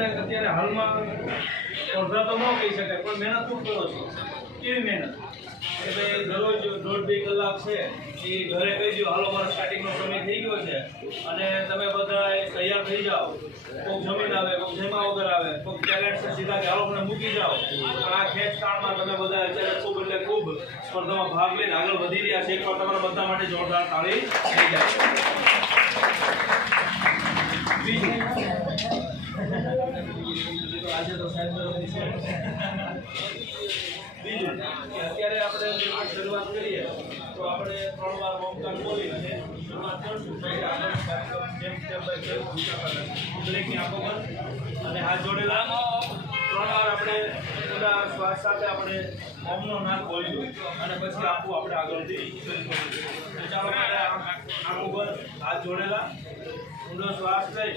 બધા અત્યારે હાલમાં સ્પર્ધા તો ન કહી શકાય પણ મહેનત ખૂબ કરો છો. કેવી મહેનત? કે ભાઈ દરરોજ દોઢ બે કલાક છે, એ ઘરે કહી દો હાલો, મારો સ્ટાર્ટિંગનો સમય થઈ ગયો છે. અને તમે બધા તૈયાર થઈ જાઓ. કોઈક જમીન આવે કોઈક જમા વગર આવે કોઈક ટેલેન્ટ છે સીધા કે, હાલો, મને મૂકી જાઓ. આ ખેંચતાણમાં તમે બધા અત્યારે ખૂબ એટલે ખૂબ સ્પર્ધામાં ભાગ લઈને આગળ વધી રહ્યા છે. એકવાર તમારા બધા માટે જોરદાર તાળી થઈ જાય. બીજું કે અત્યારે આપણે શરૂઆત કરીએ તો આપણે ત્રણ વાર ઓમકાર બોલી અને શરૂઆત કરશું પછી આગળ જેમ step by step વિચારવાના. દરેકની આંખો અને હાથ જોડેલા ત્રણ વાર આપણે બધા શ્વાસ સાથે આપણે ઓમનો નાદ બોલીશું અને પછી આખું આપણે આગળથી ચાલો આપણે હાથ જોડેલા. ઊંડો શ્વાસ લઈ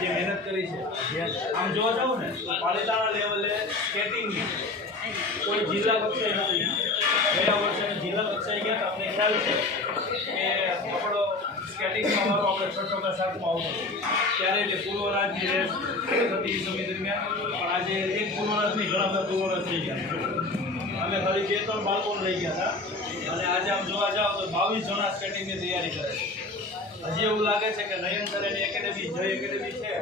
જે મહેનત કરી છે. આમ જોવા જાવ ને તો પાલિતાણા લેવલે સ્કેટિંગની કોઈ જિલ્લા કક્ષાએ નથી. ગયા વર્ષે જિલ્લા કક્ષાએ ગયા તો આપણે ખ્યાલ છે કે આપણો સ્કેટિંગમાં અમારો આપણે છ ટકા સાતમાં આવતો ત્યારે જે પૂર્વરાજની રેસ થતી સમય દરમિયાન, પણ આજે એક પૂર્વરાજની ઘણા બધા પૂર્વરાજ થઈ ગયા. અમે ખાલી બે ત્રણ બાળકોને લઈ ગયા હતા. અને આજે આમ જોવા જાવ તો બાવીસ જણા સ્કેટિંગની તૈયારી કરે છે. હજી એવું લાગે છે કે નયન સરેની એકેડેમી જય એકેડેમી છે.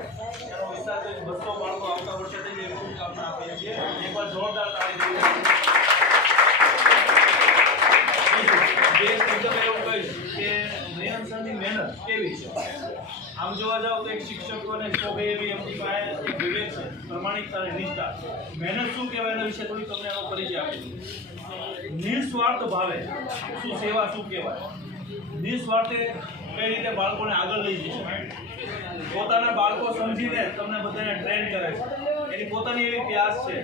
એનો વિસ્તાર છે, બસો બાળકો આવતા વર્ષે થઈ એવી શુભકામના આપીએ છીએ. એકવાર જોરદાર તાળી શબ્દ એવું કહીશ કે નયન મહેનત કેવી છે? આમ જોવા જાવ તો એક શિક્ષકોને એવી એમની પાસે પ્રમાણિકતા અને મહેનત શું કહેવાય એના વિશે થોડી તમને એનો પરિચય આપી. નિસ્વાર્થ ભાવે શું સેવા શું કહેવાય? નિસ્વાર્થે કઈ રીતે બાળકોને આગળ લઈ જશે? પોતાના બાળકો સમજીને તમને બધાને ટ્રેન કરે છે. એની પોતાની એવી પ્યાસ છે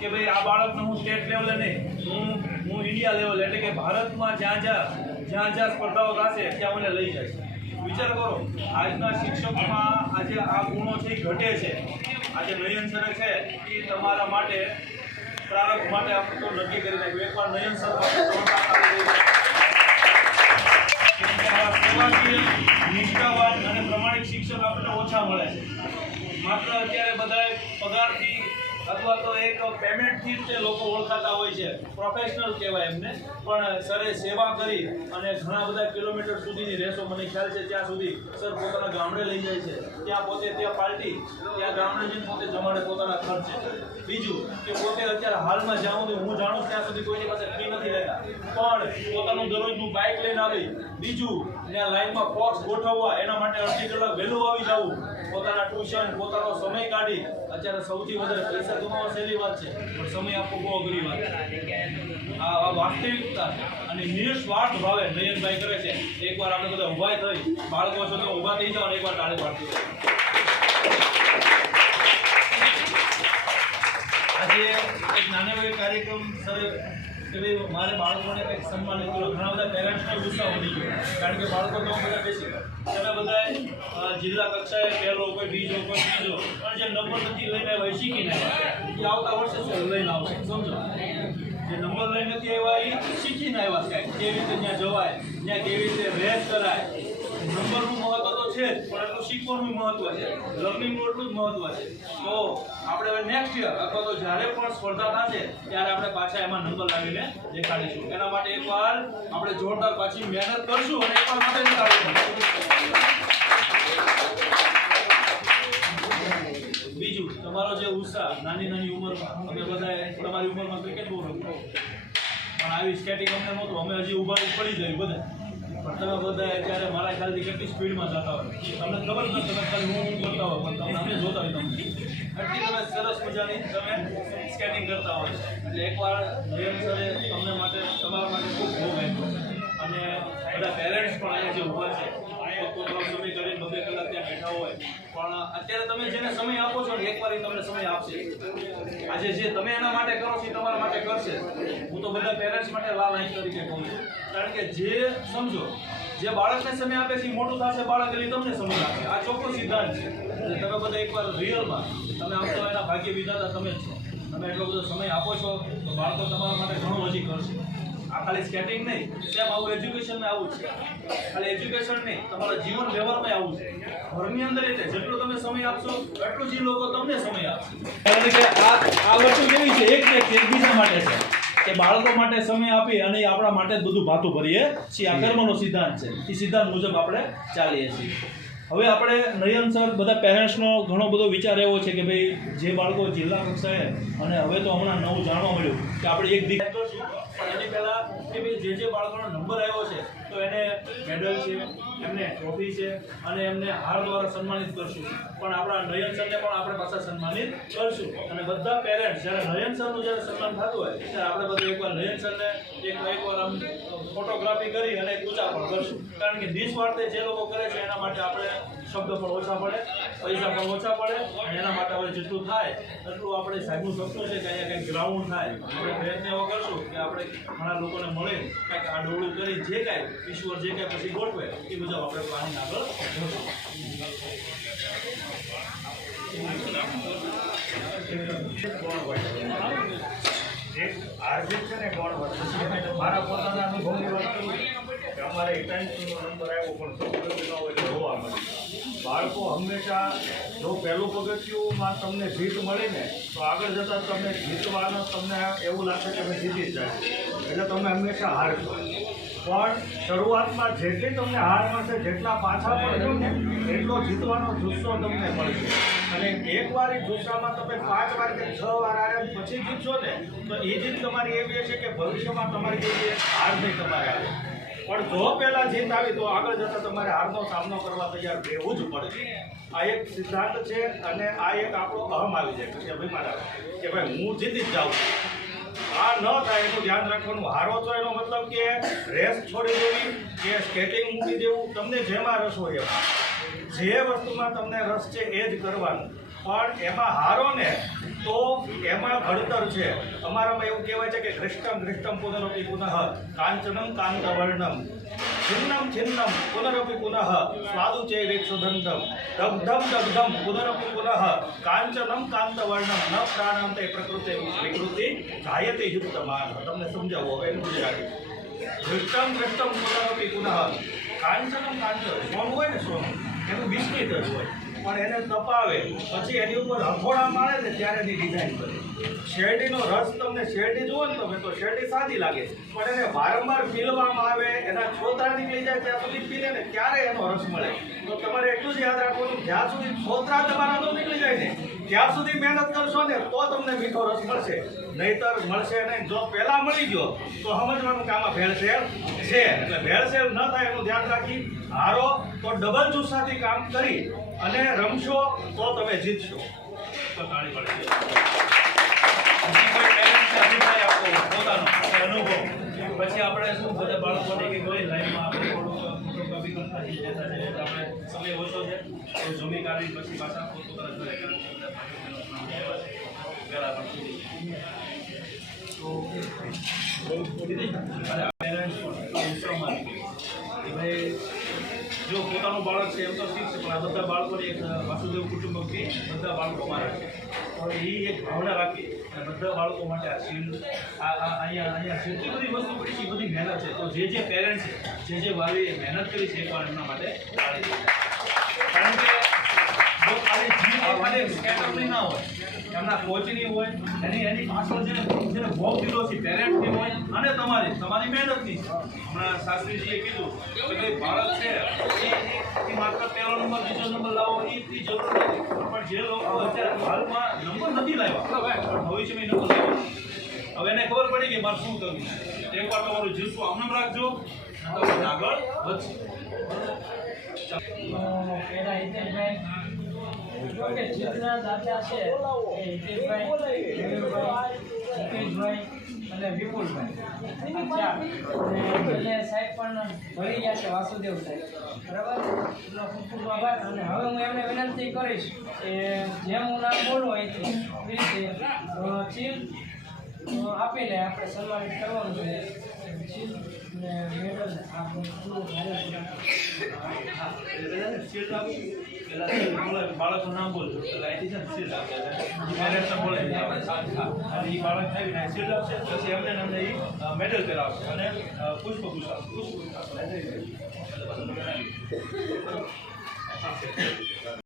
કે ભાઈ આ બાળકને હું સ્ટેટ લેવલે નહીં, હું હું ઇન્ડિયા લેવલ એટલે કે ભારતમાં જ્યાં જ્યાં જ્યાં જ્યાં સ્પર્ધાઓ થશે, ત્યાં મને લઈ જાય વિચાર કરો, આજના શિક્ષકમાં આજે આ ગુણો છે એ ઘટે છે, આજે નયન સરે છે, એ તમારા માટે પ્રારંભ માટે આપણે તો નક્કી કરી નાખ્યું. એકવાર નયન સર સેવાકીય, નિષ્ઠાવાન અને પ્રમાણિક શિક્ષક આપણને ઓછા મળે છે. માત્ર અત્યારે બધાએ પગારથી અથવા તો એક પેમેન્ટથી જ તે લોકો ઓળખાતા હોય છે. પ્રોફેશનલ કહેવાય એમને. પણ સરે સેવા કરી અને ઘણા બધા કિલોમીટર સુધીની રેસો, મને ખ્યાલ છે ત્યાં સુધી સર પોતાના ગામડે લઈ જાય છે. ત્યાં પોતે ત્યાં પાર્ટી, ત્યાં ગામડે જઈને પોતે જમાડે પોતાના ખર્ચે. બીજું કે પોતે અત્યારે હાલમાં જ્યાં સુધી હું જાણું ત્યાં સુધી કોઈની પાસે ફી નથી લેતા પણ પોતાનું દરરોજનું બાઇક લઈને આવી. બીજું, ત્યાં લાઈનમાં બોક્સ ગોઠવવા, એના માટે અડધી કલાક વહેલું આવી જવું. પોતાના ટ્યુશન પોતાનો સમય કાઢી. અત્યારે સૌથી વધારે પૈસા કમાવા સહેલી વાત છે. પણ સમય આપવો બહુ અઘરી વાત છે. આ વાસ્તવિકતા. અને નિઃસ્વાર્થ ભાવે, નયનભાઈ કરે છે. એકવાર આપણે બધા ઊભા થઈ બાળકો છો તો ઊભા થઈ જાઓ અને એકવાર તાળી પાડતી આજે એક નાનો એવો કાર્યક્રમ સર, કે ભાઈ મારે બાળકોને કંઈક સન્માનિત કરો ઘણા બધા પેરેન્ટ્સને ગુસ્સા વધી ગયો. કારણ કે બાળકો તો બધા બેસી ગયા. બધા જિલ્લા કક્ષાએ પહેલો કોઈ, બીજો કોઈ, ત્રીજો. પણ જે નંબર નથી લઈને આવ્યા એ આવતા વર્ષે છે પણ એટલું શીખવાનું મહત્વ છે. લર્નિંગનું એટલું મહત્વ છે. તો આપણે નેક્સ્ટ યર અથવા તો જ્યારે પણ સ્પર્ધા થશે, ત્યારે આપણે પાછા એમાં નંબર લાવીને દેખાડીશું. એના માટે એકવાર આપણે જોરદાર પાછી મહેનત કરશું અને એકવાર માટે તમારો જે ઉત્સાહ, નાની નાની ઉંમરમાં, અમે બધા તમારી ઉંમરમાં ક્રિકેટ બહુ રમતો પણ આવી સ્કેટિંગ અમને નહોતું. અમે હજી ઊભા પડી જાય બધા. પણ તમે બધા અત્યારે મારા ખ્યાલથી કેટલી સ્પીડમાં જતા હોય. તમને ખબર ન તમે ખાલી હું કરતા હોય, પણ તમને અમે જોતા હોય તમને. એટલી તમે સરસ મજાની તમે સ્કેટિંગ કરતા હોય. એટલે એકવાર જયંત સરે તમને માટે, તમારા માટે ખૂબ બહુ મહેનત અને બધા પેરેન્ટ્સ પણ અહીંયા જે ઊભા છે પોતપોતાનો સમય કરીને બબે કલાક ત્યાં બેઠા હોય. પણ અત્યારે તમે જેને સમય આપો છો ને, એકવાર એ તમને સમય આપશે. આજે જે તમે એના માટે કરો છો, એ તમારા માટે કરશે. હું તો બધા પેરેન્ટ્સ માટે લાલ આંખ તરીકે કહું છું. કારણ કે જે સમજો, જે બાળકને સમય આપે છે મોટું થશે, બાળક એટલે તમને સમય આપે. આ ચોખ્ખો સિદ્ધાંત છે. તમે બધા એકવાર રિયલમાં તમે આમ એના ભાગ્ય વિધાતા તમે જ છો. તમે એટલો બધો સમય આપો છો, તો બાળકો તમારા માટે ઘણું હજી કરશે. આ ખાલી સ્કેટિંગ નહીં તેમ આવું એજ્યુકેશનમાં આવું છે. ખાલી એજ્યુકેશન નહીં તમારા જીવન વ્યવહારમાં આવું છે. ઘરની અંદર એટલે જેટલો તમે સમય આપશો એટલું જ લોકો તમને સમય આપશે. કારણ કે આ આ વસ્તુ કેવી છે? એક એક એકબીજા માટે છે. કે બાળકો માટે સમય આપી અને આપણા માટે બધું ભાતું ભરીએ છીએ. આ કર્મનો સિદ્ધાંત છે. એ સિદ્ધાંત મુજબ આપણે ચાલીએ છીએ. હવે આપણે નયન સર બધા પેરેન્ટ્સનો ઘણો બધો વિચાર એવો છે કે ભાઈ જે બાળકો જિલ્લા કક્ષાએ અને હવે તો હમણાં નવું જાણવા મળ્યું કે આપણે એક દીકરી એની પહેલા કે ભાઈ જે જે બાળકોનો નંબર આવ્યો છે તો એને મેડલ છે, એમને ટ્રોફી છે અને એમને હાર દ્વારા સન્માનિત કરશું. પણ આપણા નયન સરને પણ આપણે પાછા સન્માનિત કરશું. અને બધા પેરેન્ટ્સ જ્યારે નયન સરનું જ્યારે સન્માન થતું હોય, ત્યારે આપણે બધું એકવાર નયન સરને એક એકવાર આમ ફોટોગ્રાફી કરી અને ઊંચા પણ કરશું. કારણ કે નિસ્વાર્થે જે લોકો કરે છે, એના માટે આપણે શબ્દ પણ ઓછા પડે, પૈસા પણ ઓછા પડે એના માટે હવે જેટલું થાય, એટલું આપણે સાહેબનું સપનું છે કે અહીંયા કંઈક ગ્રાઉન્ડ થાય. આપણે પ્રયત્ન એવો કરશું કે આપણે ઘણા લોકોને મળે, કંઈક આ ડોળું કરી જે કાંઈ ઈશ્વર જે કાંઈ પછી ગોઠવે, એ મુજબ આપણે પ્લાનિંગ આગળ એક હાર્દિક છે ને કોણ વસ્તુ મારા પોતાના અનુભવની વાત અમારે એકાંશીનો નંબર આવ્યો, પણ સૌ હોય જોવા મળે. બાળકો હંમેશા જો પહેલું પગથિયુંમાં તમને જીત મળે ને, તો આગળ જતાં તમને જીતવાનો તમને એવું લાગશે કે અમે જીતી જાય એટલે તમે હંમેશા હાર પણ શરૂઆતમાં જેટલી તમને હાર મળશે, જેટલા પાછા પડશો ને, એટલો જીતવાનો જુસ્સો તમને મળશે. અને એક વાર એ જુસ્સામાં તમે પાંચ વાર કે છ વાર હાર્યા પછી જીતશો ને, તો એ જીત તમારી એવી હશે કે ભવિષ્યમાં તમારી એવી હાર નહીં તમારે આવે. પણ જો પહેલા જીત આવી તો આગળ જતા તમારે હારનો સામનો કરવા તૈયાર રહેવું જ પડશે. આ એક સિદ્ધાંત છે અને આ એક આપણો અહમ આવી જાય કે ભાઈ મારા કે ભાઈ, હું જીતી જ જાઉં આ ન થાય એનું ધ્યાન રાખવાનું. હારો છો એનો મતલબ કે રેસ છોડી દેવી કે સ્કેટિંગ મૂકી દેવું. તમને જેમાં રસ હોય એમાં. જે વસ્તુમાં તમને રસ છે એ જ કરવાનું. પણ એમાં હારો ને, તો એમાં ઘડતર છે. અમારામાં એવું કહેવાય છે કે ઘૃષ્ટમ ઘૃષ્ટમ પુનરપી પુનઃ, કાંચનમ કાંતવર્ણમ. છિન્નમ છિન્નમ પુનરપી પુનઃ, સ્વાદુ ચૈરેક્ષુદંતમ દગ્ધમ દગ્ધમ પુનરપી પુનઃ, કાંચનમ કાંતવર્ણમ. ન પ્રાણાંતે પ્રકૃતિ વિકૃતિ, જાયતે યુક્તમાન. તમને સમજાવો હવે ગુજરાતી. ઘૃષ્ટમ ઘૃષ્ટમ પુનરપી પુનઃ, કાંચનમ કાંત સોનું હોય ને સોનું? એનું વિસ્મિત જ હોય. પણ એને તપાવે. પછી એની ઉપર હથોડા મારે ને ત્યારે એની ડિઝાઇન કરે. શેરડીનો રસ તમને શેરડી જુઓ ને તમે, તો શેરડી સાદી લાગે પણ એને વારંવાર પીલવામાં આવે, એના છોતરા નીકળી જાય ત્યાં સુધી પીલે ને ત્યારે એનો રસ મળે. તો તમારે એટલું જ યાદ રાખવાનું, જ્યાં સુધી છોતરા તમારા તો નીકળી જાય ને ત્યાં સુધી મહેનત કરશો ને તો તમને મીઠો રસ મળશે. નહીતર મળશે નહીં. જો પહેલા મળી ગયો, તો સમજવાનું કે આમાં ભેળસેળ છે. એટલે ભેળસેળ ન થાય એનું ધ્યાન રાખી હારો, તો ડબલ જુસ્સાથી કામ કરી અને રમશો તો તમે જીતશો. પોતાનો અનુભવ? પછી આપણે શું, બધા બાળકોને કે કોઈ લાઈનમાં આપણે થોડુંક ફોટોગ્રાફી કરતા છે જતા છે આપણે સમય ઓછો છે તો જમી કાઢી પછી પાછા પોતપોતાના ઘરે જો પોતાનું બાળક છે એમ તો ઠીક છે પણ આ બધા બાળકોને એક વાસુદેવ કુટુંબકથી બધા બાળકો મારા છે તો એ એક ભાવના રાખી અને બધા બાળકો માટે આ શિલ્ડ અહીંયા અહીંયા જેટલી બધી વસ્તુ પડી છે બધી મહેનત છે. તો જે જે પેરેન્ટ્સ જે જે વાલીએ મહેનત કરી છે એકવાર એમના માટે કારણ કે જો ખાલી જીવ માટે સ્કેટરની ના હોય, એમના કોચની હોય, એની એની પાછળ જેને જેને ભોગ દીધો છે પેરેન્ટ્સની હોય, અને તમારી તમારી મહેનતની. હમણાં શાસ્ત્રીજીએ કીધું કે ભાઈ, બાળક છે, એ માત્ર પહેલો નંબર, બીજો નંબર લાવો એ જરૂર નથી. જે લોકો અત્યારે હાલમાં નંબર નથી લાવ્યા, પણ ભવિષ્યમાં નંબર લાવ્યા. હવે એને ખબર પડી કે મારે શું કરવું એકવાર તમારું જીવતું આમ રાખજો આગળ વધશે. કે જીતના દાદા છે હિતેશભાઈ હિતેશભાઈ અને વિપુલભાઈ આ ચાર. અને છેલ્લે સાહેબ પણ ભરી ગયા છે વાસુદેવ સાહેબ. બરાબર? એમનો ખૂબ ખૂબ આભાર. અને હવે હું એમને વિનંતી કરીશ કે જેમ હું નામ બોલું અહીંથી એ રીતે ચીલ આપીને આપણે સન્માનિત કરવાનું છે. ચીલ ને મેડલ આપણે પૂરું હા. છે ને નામ બોલજો આપે બોલે અને એ બાળક આવીને અહીં આપશે પછી એમને ને અમને એ મેડલ કરાવશે અને પુષ્પ પુષ્પ. પુષ્પ